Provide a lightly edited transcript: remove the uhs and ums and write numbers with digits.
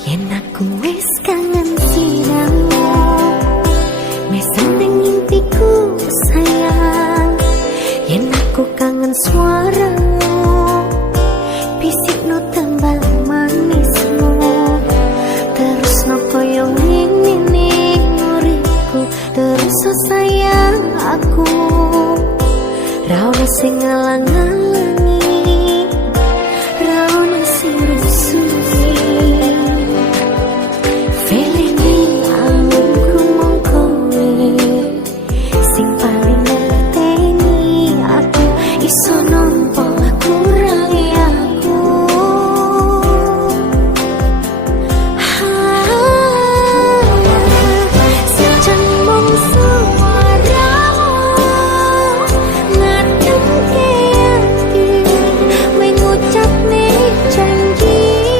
Yen aku wis kangen siramu, mesem ngimpiku sayang. Yen aku kangen suaramu, bisikno tembang manismu. Terus no koyo ngene uriku, terus sayang aku. Ra ono sing ngalang